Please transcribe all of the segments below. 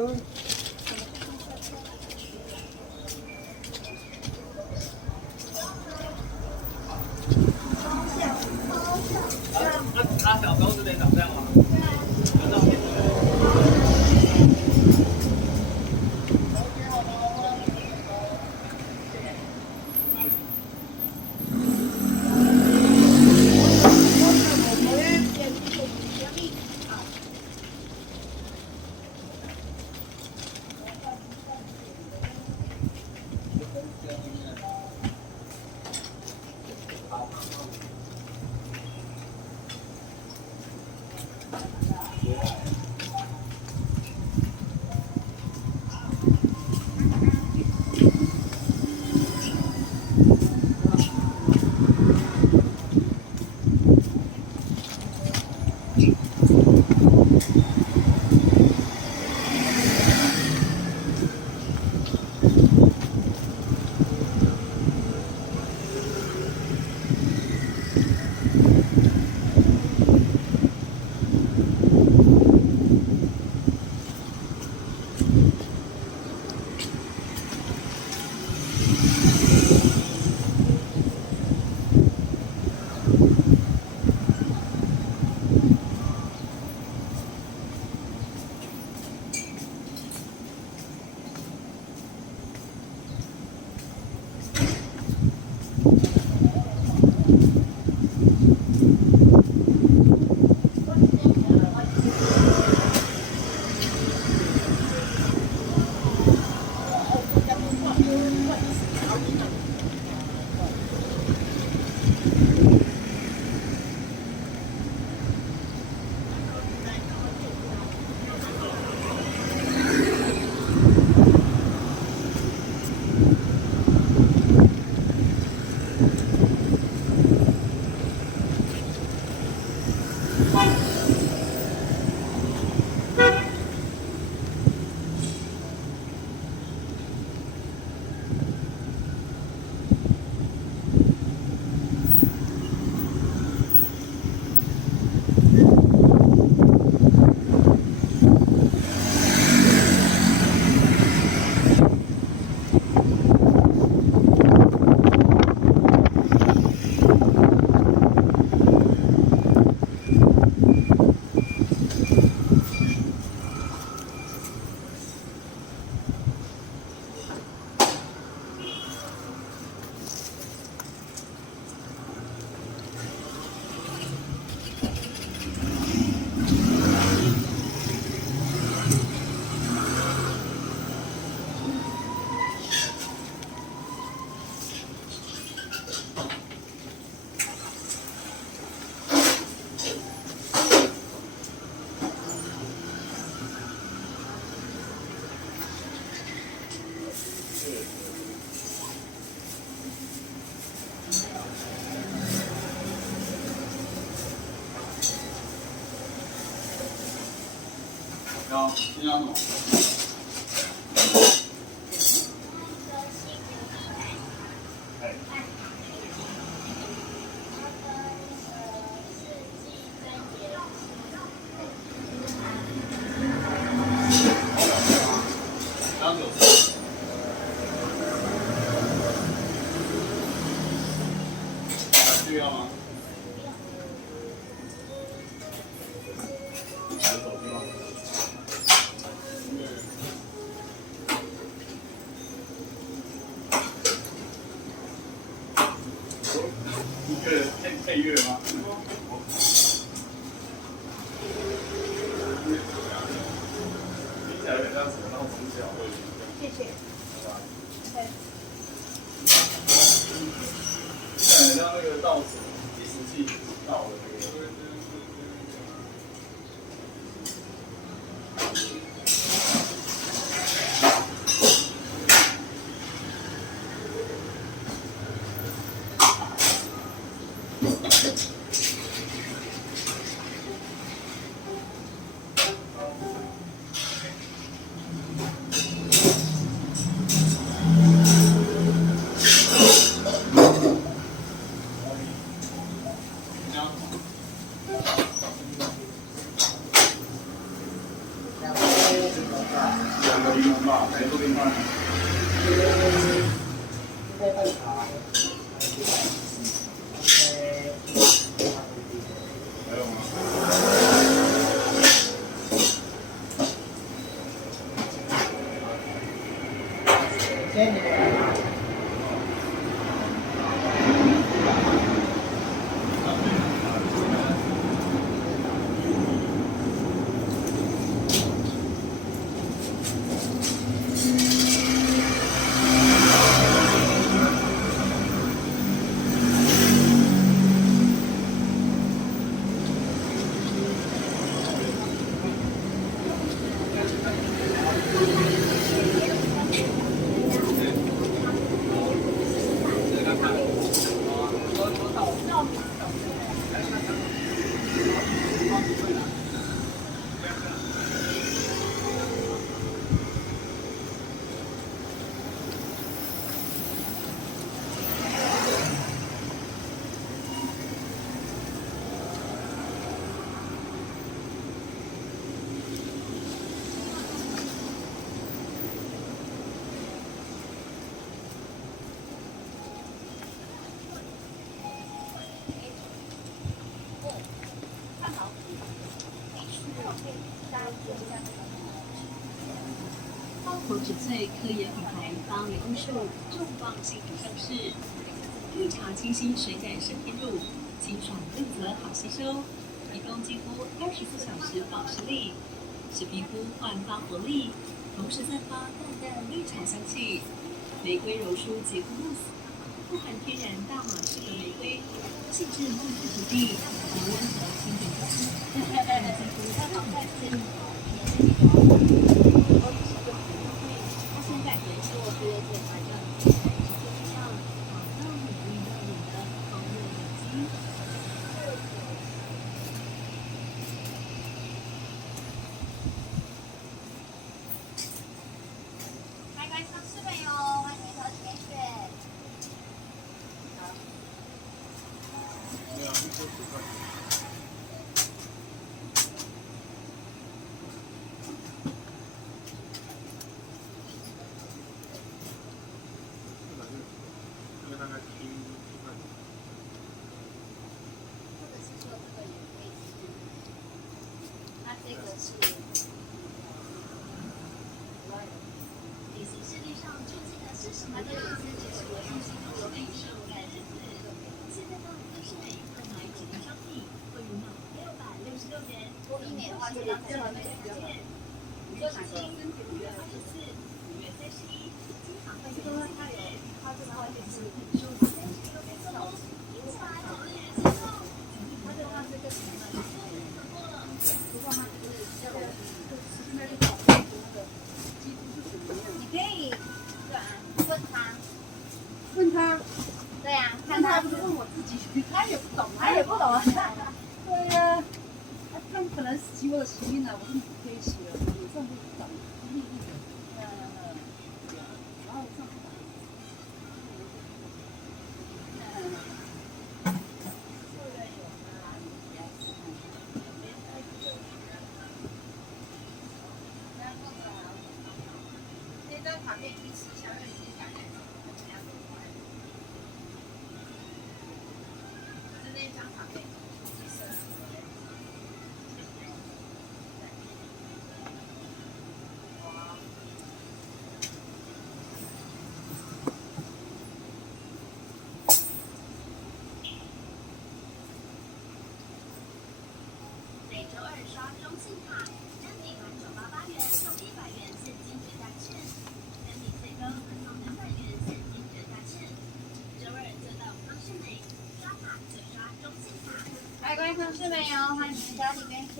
嗯，他小时候是得长这样吗？有照片。要尽量弄。哎。刚有。需要吗？还有手机吗？一个人配乐吗？听起来有点像什么那种从小会。谢谢。听起来很像那个倒数计时器倒的那个。多冰块？再半茶。还有吗？先你。国植萃科研品牌帮美公树重磅新品上市，绿茶清新水感生天入，清爽润泽好吸收，提供几乎24小时保湿力，使皮肤焕发活力，同时散发淡淡绿茶香气。玫瑰柔舒洁肤慕斯，富含天然大马士革玫瑰，细致嫩肤质地，和温和清洁肤肤，让肌肤更干净。现在也是我觉得检查证，上找到美丽亮眼的丰润眼睛。开关上市了哟，欢迎投点选。没有，1颗10块。大概7块。或者是说这个也可以吃，它这个是，旅行世界上究竟的是什么呢？其实我相信有美食感日子，现在呢就是每一个买几个商品会有满666元，多1年的话就当最后那个件。5月15、5月24、5月31，经常会有它有它这个会是数字36元送，听起来很令人心动。它的话是个什么呢？不过它就是要的是那个几乎是什么样？你可以对啊，问他，问他，对呀、看他看他不是问我自己，他也不懂，他也不懂啊。对呀、他们可能洗我的洗衣呢，我说你不可以洗了，脸上会长粒粒的。然后上次打。这张卡片去吃一下，因为已经感觉是那张卡片。每周2刷中信卡，单笔满988元送100元现金折价券，单笔最高可送200元现金折价券。周2就到康士美，刷卡就刷中信卡。开关康士美哦，欢迎到里面去。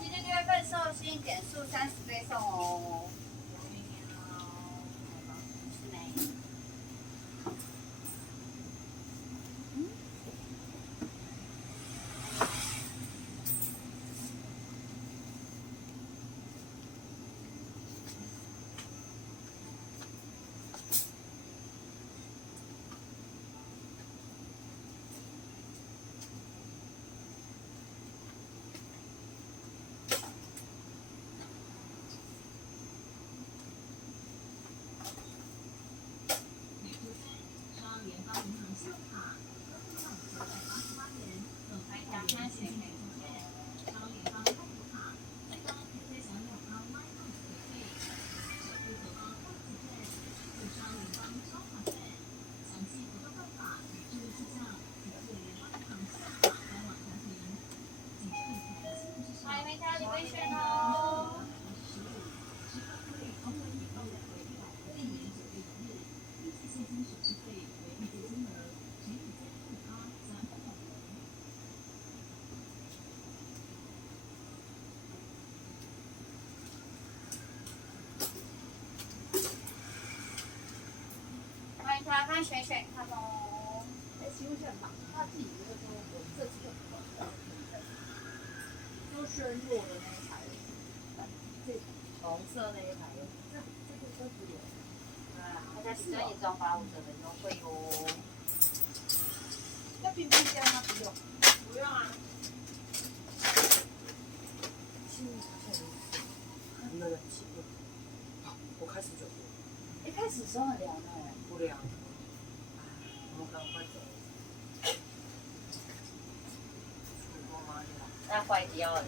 今天6月份寿星点数30倍送哦。是没？没选哦。欢迎查看选选看哦。哎，请问一下，他自己觉得说我这次就深入的那一台，这红色那一台，这个车子有。大家比较也装85折的优惠哟。那冰冰箱它不用。不用啊。那个气不，我开始就一开始时候很凉的哎。不凉，我赶快走。那坏掉了。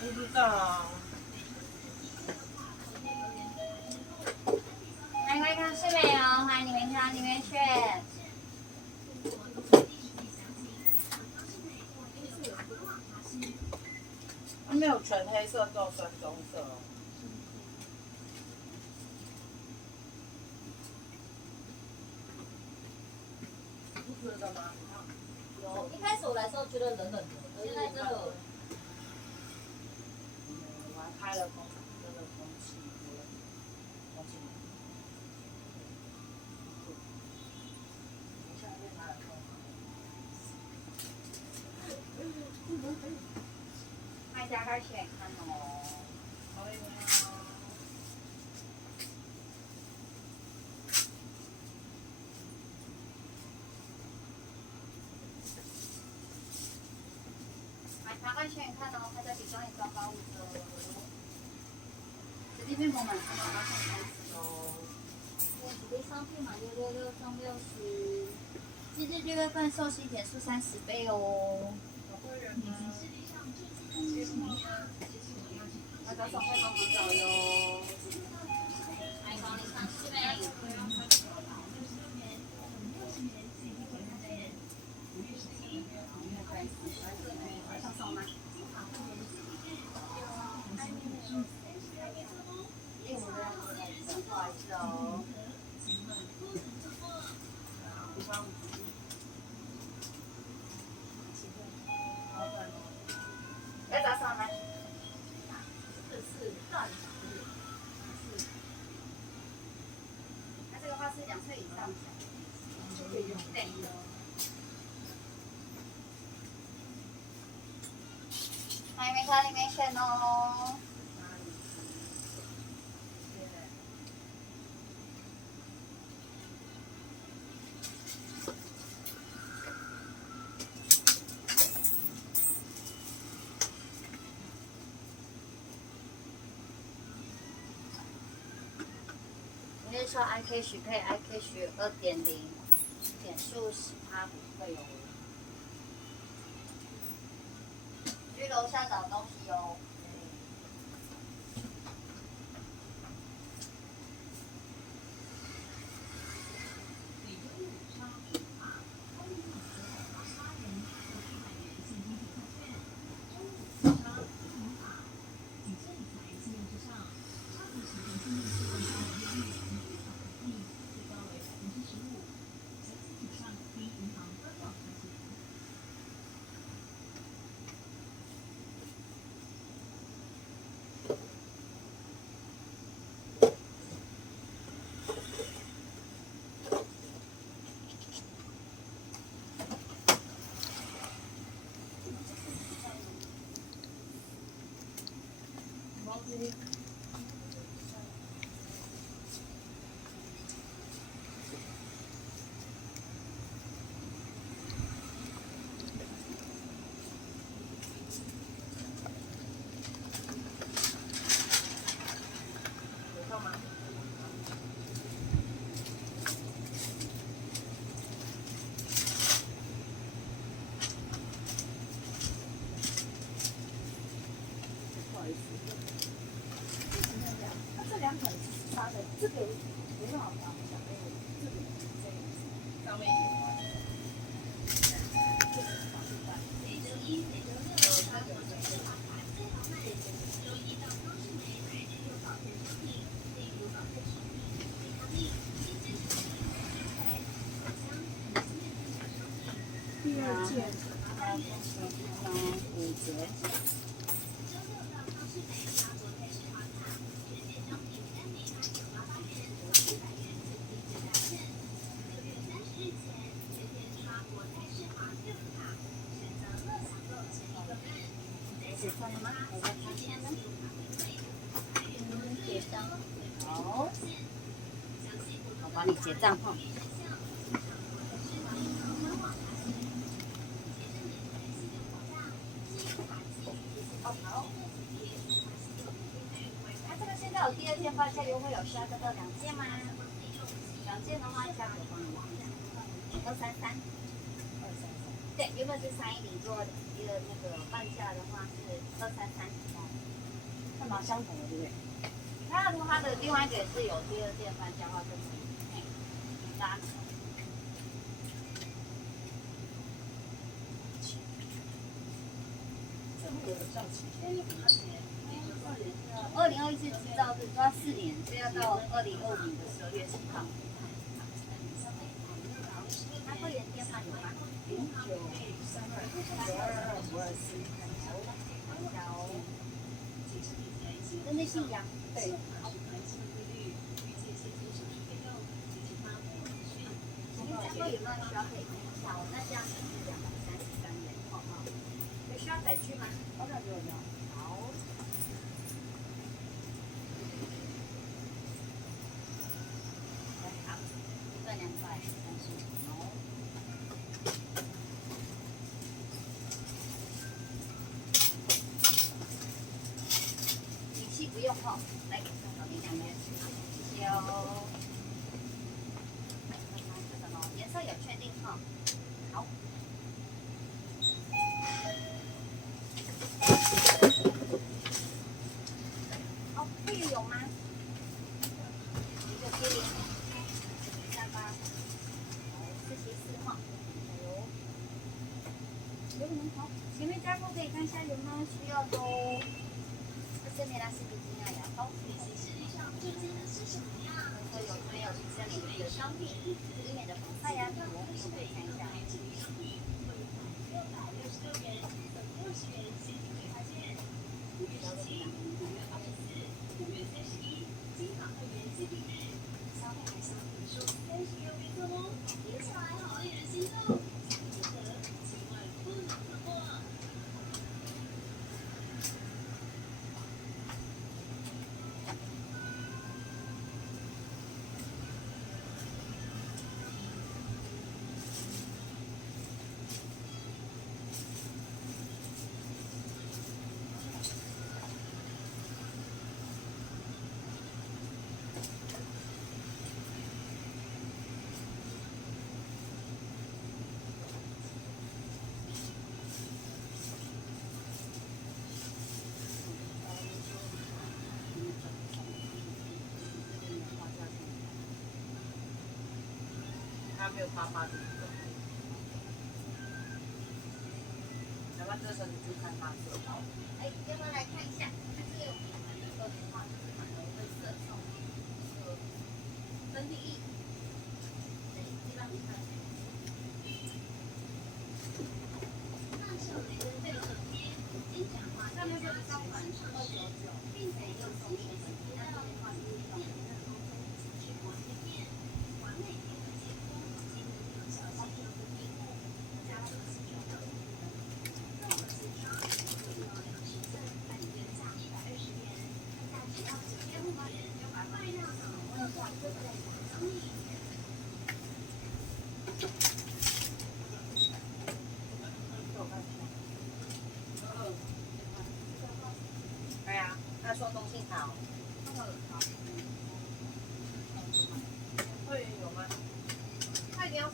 不知道啊。来看是没有？欢迎你们看，你们选。它没有全黑色，只有深棕色。不觉得吗？有，一开始我来的时候觉得冷冷的，现在真的。我还开了空气，空气。下面拿了大家开始选看哦。可以吗？大家选看哦，大家比装一装85折。这地面膜满3到8送30哦。主力商品满666送60。今日6月份寿星减速30倍哦。大家送会帮忙找哟。欢迎光临上市妹。上手吗？不好意思哦。要找什么吗？那这个话是2岁以上。对。还没看里面选哦。你是说 IK 许配 IK 许2.0，点数10%不会哦。去楼下找东西哦。这两款是差的，这个没办法讲，这个上面有。每周1、每周6、折。结账了吗？我再看看呢。结账。好。我帮你结账哈。这个现在有第二件发价优惠，有需要这个2件吗？2件的话价格帮你233，对，原本是310做一个那个半价的话是233，干嘛相同的对不对？那如果它的另外一个也是有第二件半价的话就可以，拉。这会有效期。2021是执照是抓4年，所以要到2025年的12月7号。他会员电话有吗？0932922524。真的姓杨？对。请问嘉惠有没有需要可以看一下？那这样子是233元，好吗？有需要载具吗？有。好。算235。底气不用哈，来，找你2元，谢谢哦。颜色有确定哈？好。好，会员有吗？1970。38。44号。好，前面加购可以看一下有没有需要的哦。这面呢是比金亚牙膏。有没有生理的商品？里面的防晒呀、面膜都可以看一下。他没有88的，要不然这时候你就看他色号。哎，要不要来看一下？它这个有品牌的特点话，就是满头会色送粉底液，对，这张你看。上面这个商款是299，并且又送1本，那这边的话就是1本。对呀，他说中信好。会员有吗？他一定要10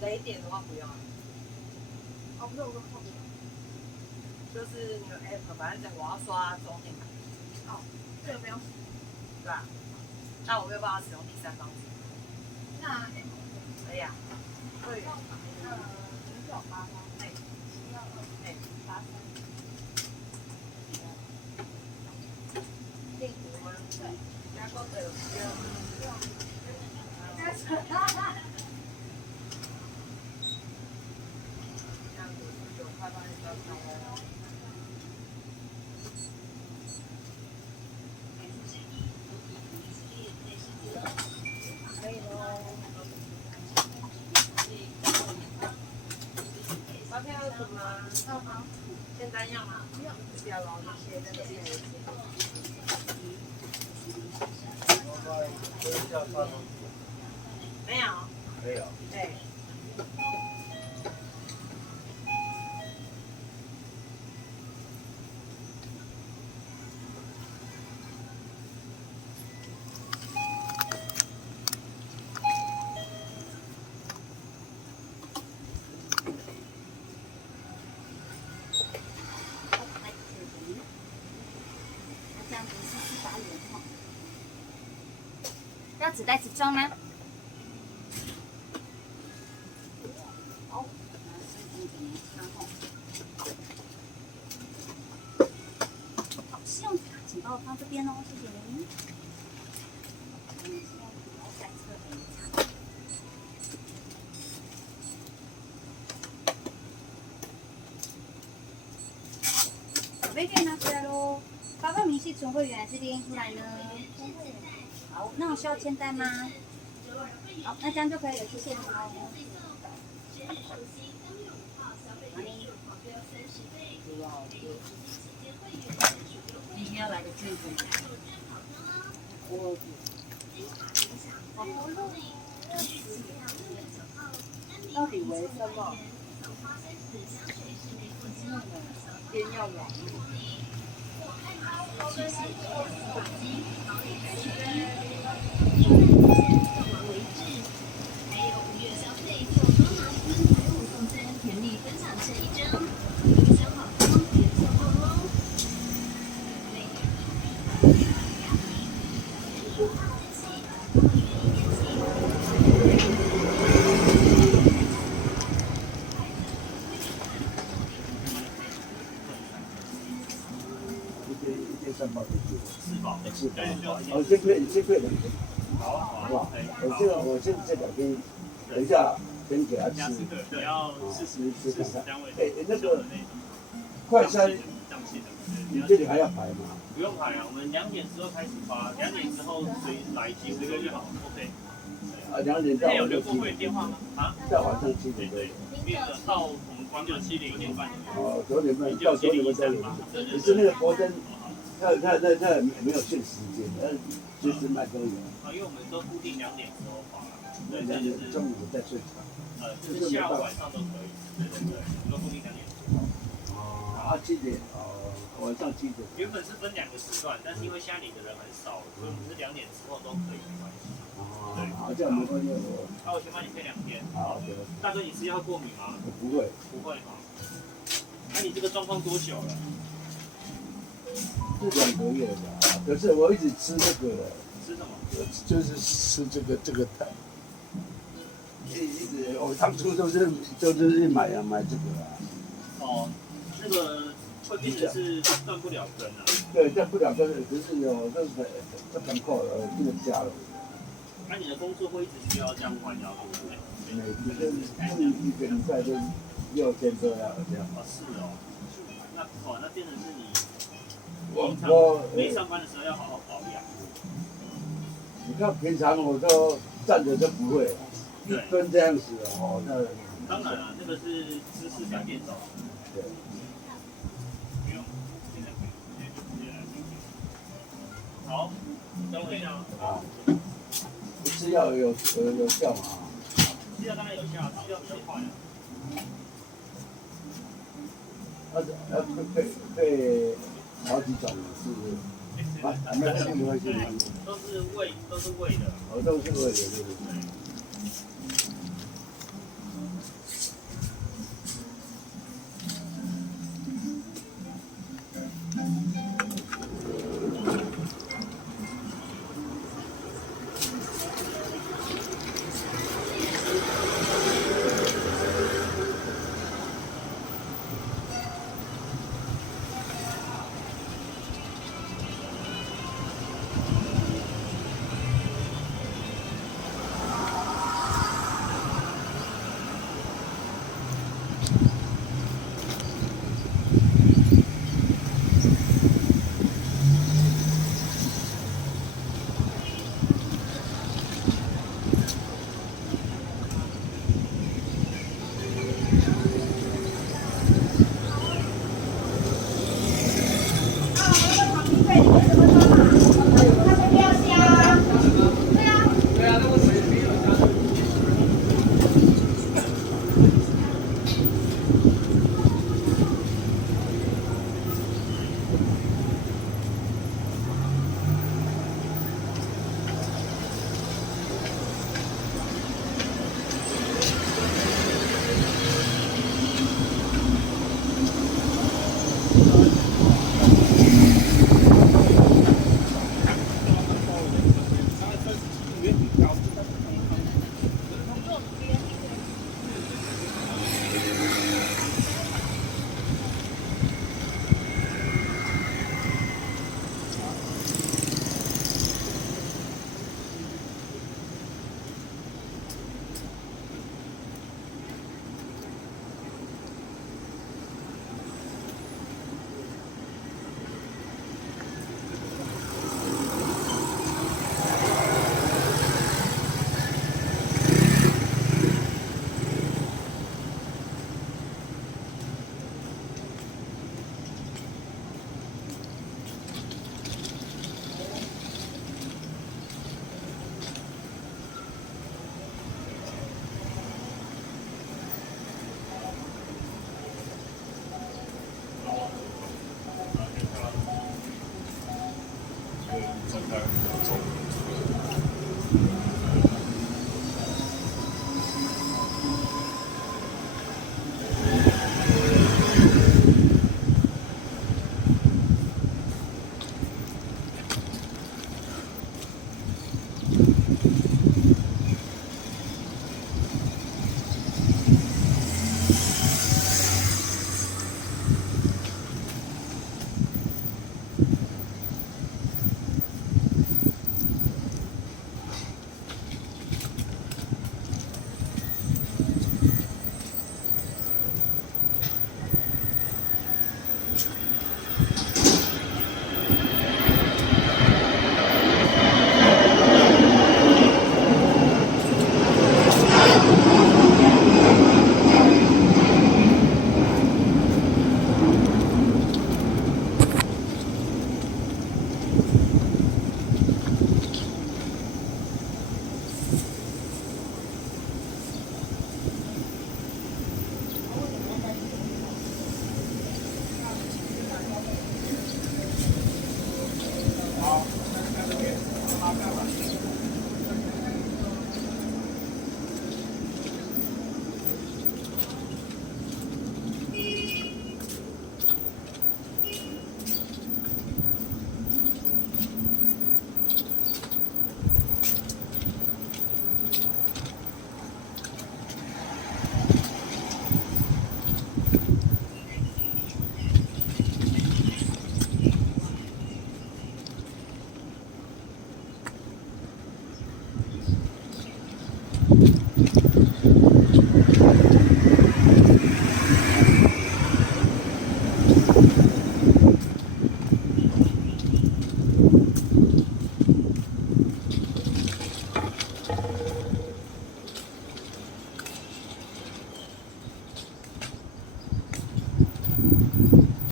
雷点的话不用啊。哦，不是，我说后面。就是你有 app， 反正我要刷中信卡。哦，这个不用。对吧？那我没有办法使用第三方。那可以啊。会员。0988。哎。哎。83。对。加购的有需要吗？帮你转卡了。可以喽。发票要什么？好。现单要吗？不用，不要了，谢谢，谢谢。我一下发东西。没有。没有。对。这样子是400元哈。要纸袋子装吗？好，好，信用卡请帮我放这边哦，谢谢您。信用卡我再测给你查。宝贝可以拿出来喽。发票明细存会员还是列印出来呢？好，那我需要签单吗？好，那这样就可以了，谢谢你哦。今天要来个最贵的。我。到底为什么？边要网。3包就行。4包。4包。哦，先退2天。好啊，好不好？我现在这2天，等一下先给他吃。你要40单位。那个快餐，你这里还要排吗？不用排啊，我们2点之后开始发，2点之后随来几十个就好 ，OK。2点到有留过会电话吗？啊？到晚上7点对。到我们关就7点9点半。哦，9点半到9点半都有。只是那个国珍，那没有限时间，随时卖都有。因为我们都固定2点之后发，对， 2点中午再睡场。就是下午晚上都可以，对，都固定2点之后。7点晚上7点。原本是分2个时段，但是因为现在你的人很少，所以我们是2点之后都可以，没关系。对，好，这样没关系。那我先帮你配2天。好的。大哥，你吃药过敏吗？不会。不会哈。那你这个状况多久了？是2个月吧，可是我一直吃这个。吃什么？就是吃这个糖。一直我当初都是买这个啊。哦，那个会变成是断不了根啊。对，断不了根，可是这很扣了，这个加了。那你的工作会一直需要这样换药，对不对？每个一个礼拜都6000多要这样。是哦。那变成是你。我没上班的时候要好好保养。你看平常我都站着都不会，一蹲这样子哦，那。当然了，这个是姿势改变到。对。不用，现在可以直接来。好，等我一下啊。吃药有效吗？吃药当然有效，吃药比较快。配好几种是。没关系。都是胃的。都是胃的，对。走开走。